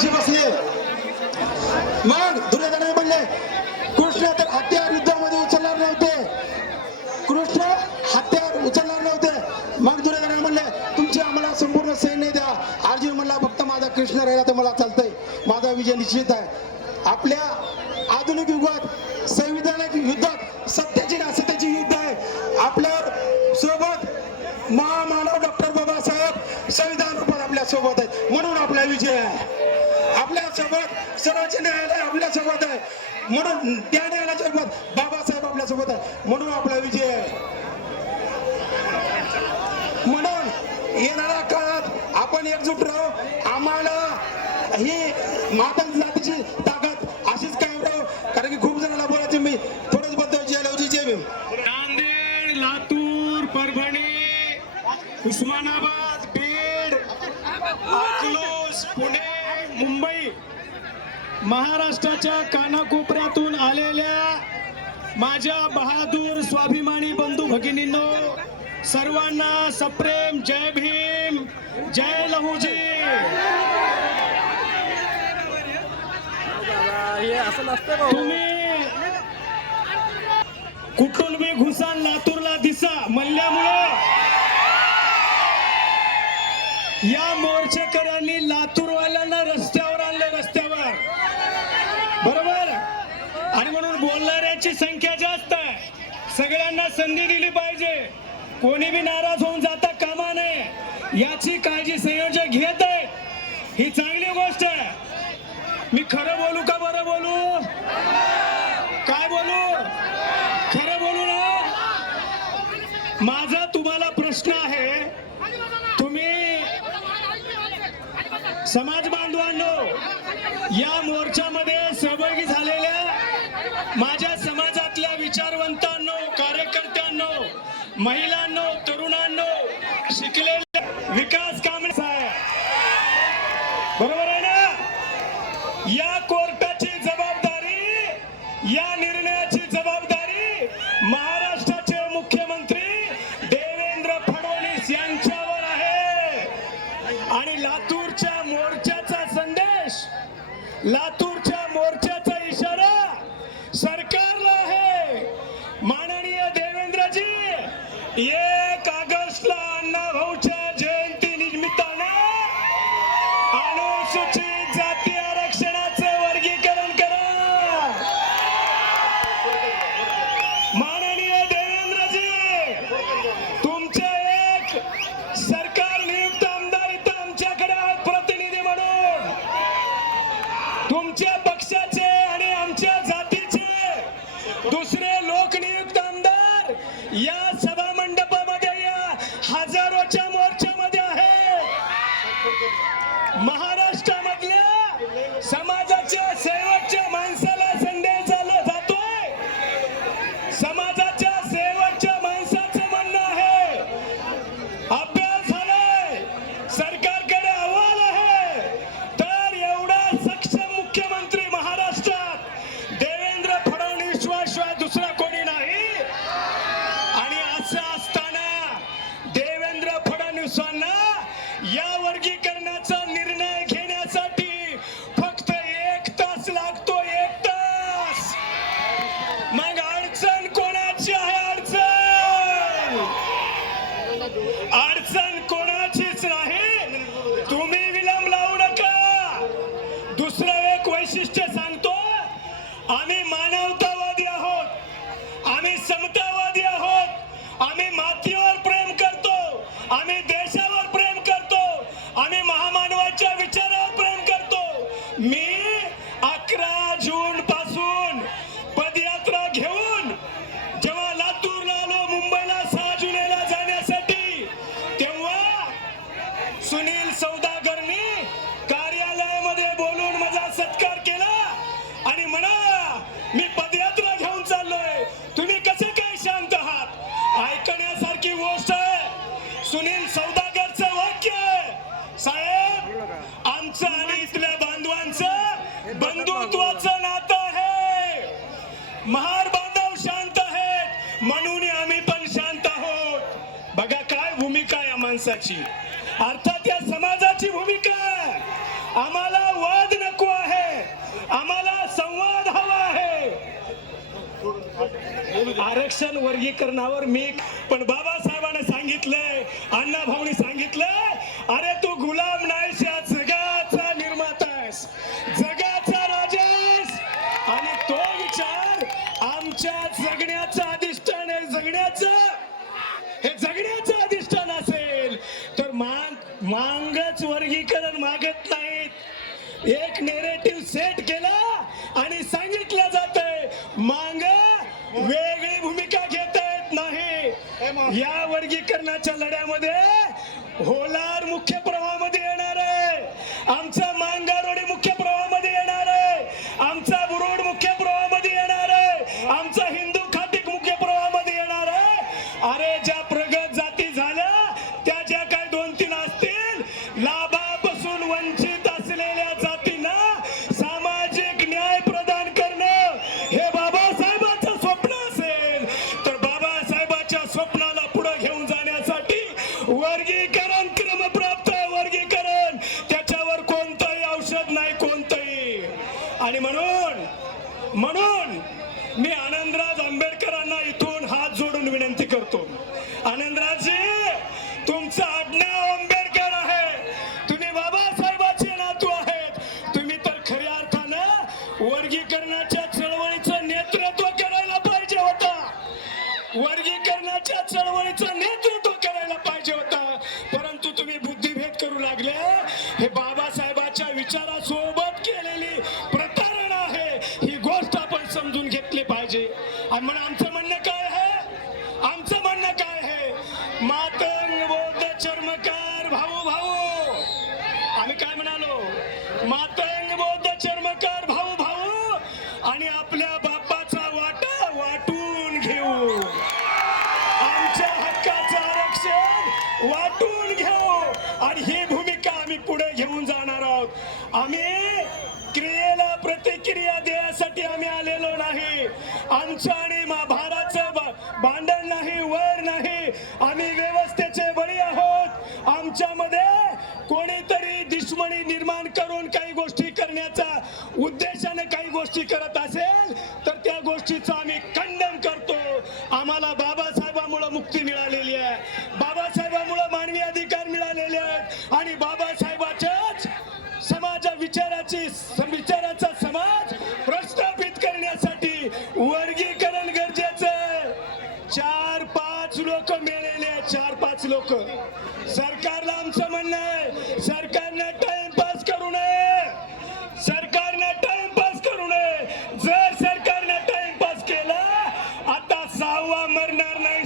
पाठीशी बसले. मग दुर्योधनाने म्हणले कृष्ण तर हत्यार युद्धामध्ये उचलणार नव्हते, कृष्ण हत्यार उचलणार नव्हते. मग दुर्योधनाने म्हणले तुमची आम्हाला संपूर्ण सैन्य द्या. अर्जुन म्हणला फक्त माझा कृष्ण राहिला तर मला चालतंय, माझा विजय निश्चित आहे. आपल्या आधुनिक युगात संविधानिक युद्धात सत्याची असत्याची युद्ध आहे. आपल्या सोबत महामानव डॉक्टर बाबासाहेब संविधान रूपात आपल्या सोबत आहेत म्हणून आपला विजय आहे. आपल्या सोबत सर्वोच्च न्यायालय आपल्या सोबत आहे म्हणून त्या न्यायालयाच्या सोबत बाबासाहेब आपल्या सोबत आहे म्हणून आपला विजय आहे. म्हणून येणाऱ्या काळात आपण एकजूट राहू. आम्हाला ही माता जातीची ताकद अशीच कायम राहू. कारण की खूप जणांना बोलायचे मी थोडंच बद्दल जय भीम. नांदेड, लातूर, परभणी, उस्मानाबाद, बीड, अकलूज, पुणे, मुंबई, महाराष्ट्राच्या कानाकोपऱ्यातून आलेल्या माझ्या बहादूर स्वाभिमानी बंधू भगिनींनो, सर्वांना सप्रेम जय भीम, जय लहुजी. तुम्ही कुठून बी घुसान लातूरला दिसा म्हणल्यामुळं या मोर्चेकऱ्यांनी लातूरवाल्यांना रस्त्यावर आणले, रस्त्यावर, बरोबर. आणि म्हणून बोलणाऱ्याची संख्या जास्त आहे. सगळ्यांना संधी दिली पाहिजे. कोणी बी नाराज होऊन जाता कामा नये याची काळजी संयोजक घेत आहेत. ही चांगली गोष्ट आहे. मी खरं बोलू का बरं बोलू, काय बोलू, खरं बोलू ना. माझा तुम्हाला प्रश्न आहे, तुम्ही समाज बांधवांनो, या मोर्चामध्ये सहभागी झालेल्या माझ्या समाजातल्या विचारवंतांनो, कार्यकर्त्यांनो, महिलांनो, तरुणांनो, शिकलेल्या विकास कामगार आहे, बरोबर आहे ना. या कोर्टाची जबाबदारी, या निर्णयाची जबाबदारी महाराष्ट्राचे मुख्यमंत्री देवेंद्र फडणवीस यांच्यावर आहे. आणि लातूरच्या मोर्चाचा संदेश, लातूरच्या मोर्चाचा इशारा सरकारला आहे. माननीय देवेंद्रजी, 1 ऑगस्टला अण्णाभाऊच्या जयंती निमित्तानं अनुसूचित जाती आरक्षणाचं वर्गीकरण करा. माननीय देवेंद्रजी, तुमचे एक सरकार नियुक्त आमदार इथं आमच्याकडे आहेत प्रतिनिधी म्हणून. तुमच्या पक्षाचे आणि आमच्या जातीचे दुसरे लोकनियुक्त आमदार या सभा मंडपामध्ये, या हजारोच्या मोर्चामध्ये आहेत. महाराष्ट्रामधल्या समाजाच्या शेवटच्या माणसाला संदेश जातोय. समाजाच्या शेवटच्या माणसाचं म्हणणं आहे, अभ्यास झालाय, सरकारकडे अहवाल आहे, तर एवढा सक्षम मुख्यमंत्री महाराष्ट्रात देवेंद्र फडणवीस शिवाय दुसरा कोणी नाही. आणि असं असताना देवेंद्र फडणवीसांना या वर्गीकरणाचा निर्णय घेण्यासाठी फक्त 1 तास लागतो, 1 तास. मग अडचण कोणाची आहे? अडचण कोणाचीच नाही. तुम्ही विलंब लावू नका. दुसरं एक वैशिष्ट्य सांगतो, आम्ही मानवतावादी आहोत, आम्ही समतावादी आहोत, आम्ही मातीवर प्रेम करतो, आम्ही देशावर प्रेम करतो, आम्ही महामानवाच्या विचारावर प्रेम करतो. मी 11 जून पासून पदयात्रा घेऊन जेव्हा लातूरला आलो, मुंबईला 6 जुलैला जाण्यासाठी, तेव्हा सुनील सौदागरनी कार्यालयामध्ये बोलून माझा सत्कार केला आणि म्हणा मी पदयात्रा घेऊन चाललोय, तुम्ही कसे काय शांत आहात. ऐकण्यासारखी गोष्ट आहे. सुनील सौदागरचं वाक्य आहे, साहेब आमचं आणि इथल्या बांधवांचं बंधुत्वाचं नातं आहे. महार बांधव शांत आहेत म्हणून आम्ही पण शांत आहोत. बघा काय भूमिका आहे या माणसाची, अर्थात या समाजाची भूमिका. आम्हाला वाद आरक्षण वर्गीकरणावर पण बाबासाहेबांनी सांगितलंय, अण्णा भाऊनी सांगितलंय, अरे तू गुलाम नाहीस, या जगाचा निर्माता आहेस, जगाचा राजा आहेस. आणि तो विचार आमच्या जगण्याचं अधिष्ठान आहे. जगण्याचं अधिष्ठान असेल तर मांगच वर्गीकरण मागत नाहीत. एक नेरेटिव्ह सेट केला आणि सांगितलं जातंय मांग वेगळी भूमिका घेता येत नाही. या वर्गीकरणाच्या लढ्यामध्ये होलार मुख्य प्रवाहामध्ये येणार आहे, आमचा मांगारोडी मुख्य प्रवाहामध्ये येणार आहे, आमचा बुरुड मुख्य प्रवाहामध्ये येणार आहे, आमचा हिंदू खाटीक मुख्य प्रवाहामध्ये येणार आहे. अरे ज्या प्रगत जाती झाल्या त्या ज्या काही 2-3 असतील, लाभापासून वंचित असलेल्या जातींना सामाजिक न्याय प्रदान करणं हे बाबासाहेबांचं स्वप्न असेल तर बाबासाहेबांच्या स्वप्नाला पुढे घेऊन जाण्यासाठी वर्गीकरण क्रमप्राप्त वर्गीकरण, त्याच्यावर कोणतंही औषध नाही, कोणतंही. आणि म्हणून मी आनंदराज आंबेडकरांना इथून हात जोडून विनंती करतो, आनंदराजी तुमचं आडनाव आंबेडकर आहे, तुम्ही बाबासाहेबांचे नातू आहेत, तुम्ही तर खऱ्या अर्थानं वर्गीकरणाच्या चळवळीचं नेतृत्व करायला पाहिजे होता, वर्गीकरणाच्या चळवळीचं नेतृत्व करायला पाहिजे होता. परंतु तुम्ही बुद्धिभेद करू लागले. हे बाबासाहेबांच्या विचारासोबत केलेली प्रतारणा आहे, ही गोष्ट आपण समजून घेतली पाहिजे. आणि म्हणून आमचं म्हणणं काय आहे, मातंग बौद्ध चर्मकार भाऊ आम्ही काय म्हणालो, मातंग बौद्ध चर्मकार भाऊ आणि आपल्या बापाचा वाटा वाटून घेऊ, आमच्या हक्काचं आरक्षण वाटून घेऊ. आणि ही भूमिका आम्ही पुढे घेऊन जाणार आहोत. आम्ही क्रियेला प्रतिक्रिया देण्यासाठी आम्ही आलेलो नाही, आमचं आणि महाभारतचं भांडण नाही, वैर नाही, आम्ही व्यवस्थेचे बळी आहोत. आमच्यामध्ये कोणीतरी दुश्मनी निर्माण करून काही गोष्टी करण्याचा उद्देशाने काही गोष्टी करत असेल तर त्या गोष्टीचं आम्ही खंडन करतो. आम्हाला बाबासाहेबांमुळे मुक्ती मिळालेली आहे, बाबासाहेबांमुळे मानवी अधिकार मिळालेले आहेत आणि बाबासाहेबाच्याच विचाराचा समाज प्रस्थापित करण्यासाठी वर्गीकरण गरजेचं. 4-5 लोक मेलेले, 4-5 लोक. सरकारला आमचं म्हणणं आहे, सरकारने टाइमपास करू नये, जर सरकारने टाइमपास केला, आता 6वा मरणार नाही,